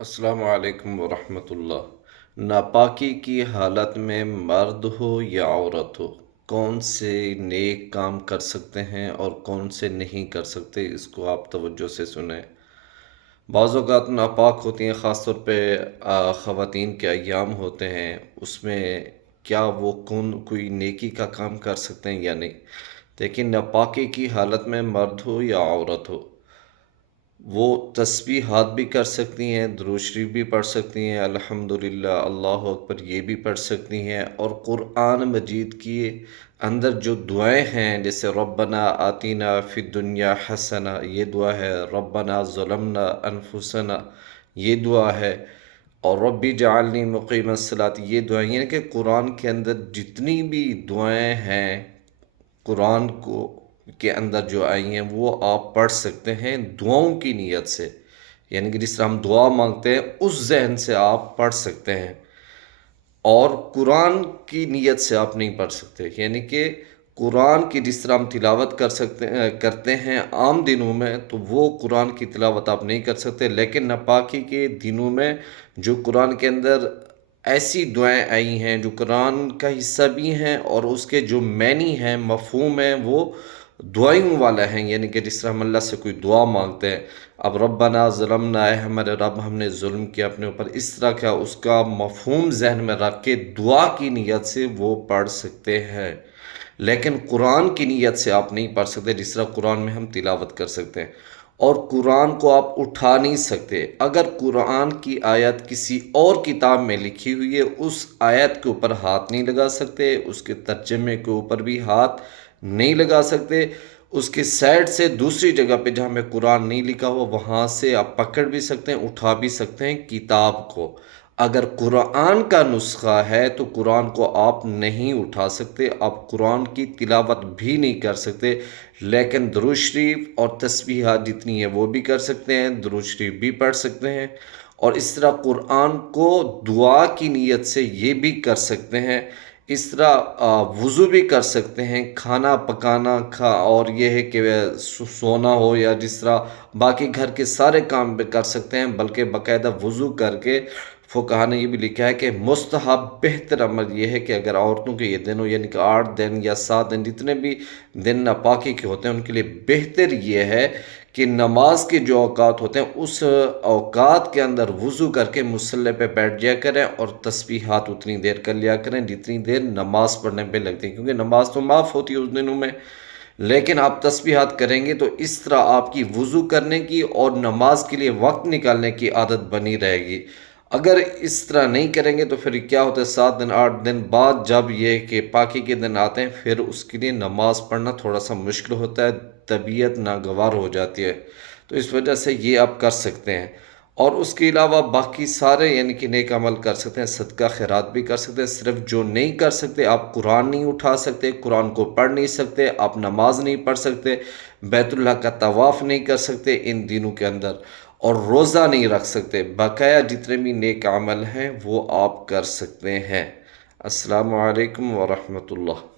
السلام علیکم ورحمۃ اللہ۔ ناپاکی کی حالت میں مرد ہو یا عورت ہو، کون سے نیک کام کر سکتے ہیں اور کون سے نہیں کر سکتے، اس کو آپ توجہ سے سنیں۔ بعض اوقات ناپاک ہوتی ہیں، خاص طور پہ خواتین کے ایام ہوتے ہیں، اس میں کیا وہ کوئی نیکی کا کام کر سکتے ہیں یا نہیں۔ لیکن ناپاکی کی حالت میں مرد ہو یا عورت ہو، وہ تسبیحات بھی کر سکتی ہیں، درود شریف بھی پڑھ سکتی ہیں، الحمدللہ، اللہ اکبر یہ بھی پڑھ سکتی ہیں، اور قرآن مجید کی اندر جو دعائیں ہیں، جیسے ربنا آتینا فی الدنیا حسنہ یہ دعا ہے، ربنا ظلمنا انفسنا یہ دعا ہے، اور ربی جعلنی مقیم الصلاۃ یہ دعائیں، یعنی کہ قرآن کے اندر جتنی بھی دعائیں ہیں قرآن کے اندر جو آئی ہیں وہ آپ پڑھ سکتے ہیں دعاؤں کی نیت سے، یعنی کہ جس طرح ہم دعا مانگتے ہیں اس ذہن سے آپ پڑھ سکتے ہیں، اور قرآن کی نیت سے آپ نہیں پڑھ سکتے، یعنی کہ قرآن کی جس طرح ہم تلاوت کرتے ہیں عام دنوں میں، تو وہ قرآن کی تلاوت آپ نہیں کر سکتے، لیکن ناپاکی کے دنوں میں جو قرآن کے اندر ایسی دعائیں آئی ہیں جو قرآن کا حصہ بھی ہیں اور اس کے جو معنی ہیں، مفہوم ہیں، وہ دعائوں والا ہیں، یعنی کہ جس طرح ہم اللہ سے کوئی دعا مانگتے ہیں، اب ربنا ظلمنا، اے ہمارے رب ہم نے ظلم کیا اپنے اوپر، اس طرح کا اس کا مفہوم ذہن میں رکھ کے دعا کی نیت سے وہ پڑھ سکتے ہیں، لیکن قرآن کی نیت سے آپ نہیں پڑھ سکتے، جس طرح قرآن میں ہم تلاوت کر سکتے ہیں، اور قرآن کو آپ اٹھا نہیں سکتے۔ اگر قرآن کی آیت کسی اور کتاب میں لکھی ہوئی ہے، اس آیت کے اوپر ہاتھ نہیں لگا سکتے، اس کے ترجمے کے اوپر بھی ہاتھ نہیں لگا سکتے، اس کے سائڈ سے دوسری جگہ پہ جہاں میں قرآن نہیں لکھا ہوا وہاں سے آپ پکڑ بھی سکتے ہیں، اٹھا بھی سکتے ہیں کتاب کو۔ اگر قرآن کا نسخہ ہے تو قرآن کو آپ نہیں اٹھا سکتے، آپ قرآن کی تلاوت بھی نہیں کر سکتے، لیکن درود شریف اور تسبیحات جتنی ہیں وہ بھی کر سکتے ہیں، درود شریف بھی پڑھ سکتے ہیں، اور اس طرح قرآن کو دعا کی نیت سے یہ بھی کر سکتے ہیں، اس طرح وضو بھی کر سکتے ہیں، کھانا پکانا اور یہ ہے کہ سونا ہو یا جس طرح باقی گھر کے سارے کام بھی کر سکتے ہیں، بلکہ باقاعدہ وضو کر کے فقہا نے یہ بھی لکھا ہے کہ مستحب بہتر عمل یہ ہے کہ اگر عورتوں کے یہ دن ہو، یعنی کہ 8 دن یا 7 دن جتنے بھی دن ناپاکی کے ہوتے ہیں ان کے لیے بہتر یہ ہے کہ نماز کے جو اوقات ہوتے ہیں اس اوقات کے اندر وضو کر کے مصلی پہ بیٹھ جایا کریں اور تسبیحات اتنی دیر کر لیا کریں جتنی دیر نماز پڑھنے پہ لگتی ہے، کیونکہ نماز تو معاف ہوتی ہے اس دنوں میں، لیکن آپ تسبیحات کریں گے تو اس طرح آپ کی وضو کرنے کی اور نماز کے لیے وقت نکالنے کی عادت بنی رہے گی۔ اگر اس طرح نہیں کریں گے تو پھر کیا ہوتا ہے، 7 دن 8 دن بعد جب یہ کہ پاکی کے دن آتے ہیں پھر اس کے لیے نماز پڑھنا تھوڑا سا مشکل ہوتا ہے، طبیعت ناگوار ہو جاتی ہے، تو اس وجہ سے یہ آپ کر سکتے ہیں، اور اس کے علاوہ باقی سارے یعنی کہ نیک عمل کر سکتے ہیں، صدقہ خیرات بھی کر سکتے ہیں، صرف جو نہیں کر سکتے، آپ قرآن نہیں اٹھا سکتے، قرآن کو پڑھ نہیں سکتے، آپ نماز نہیں پڑھ سکتے، بیت اللہ کا طواف نہیں کر سکتے ان دنوں کے اندر، اور روزہ نہیں رکھ سکتے، بقایا جتنے بھی نیک عمل ہیں وہ آپ کر سکتے ہیں۔ السلام علیکم ورحمۃ اللہ۔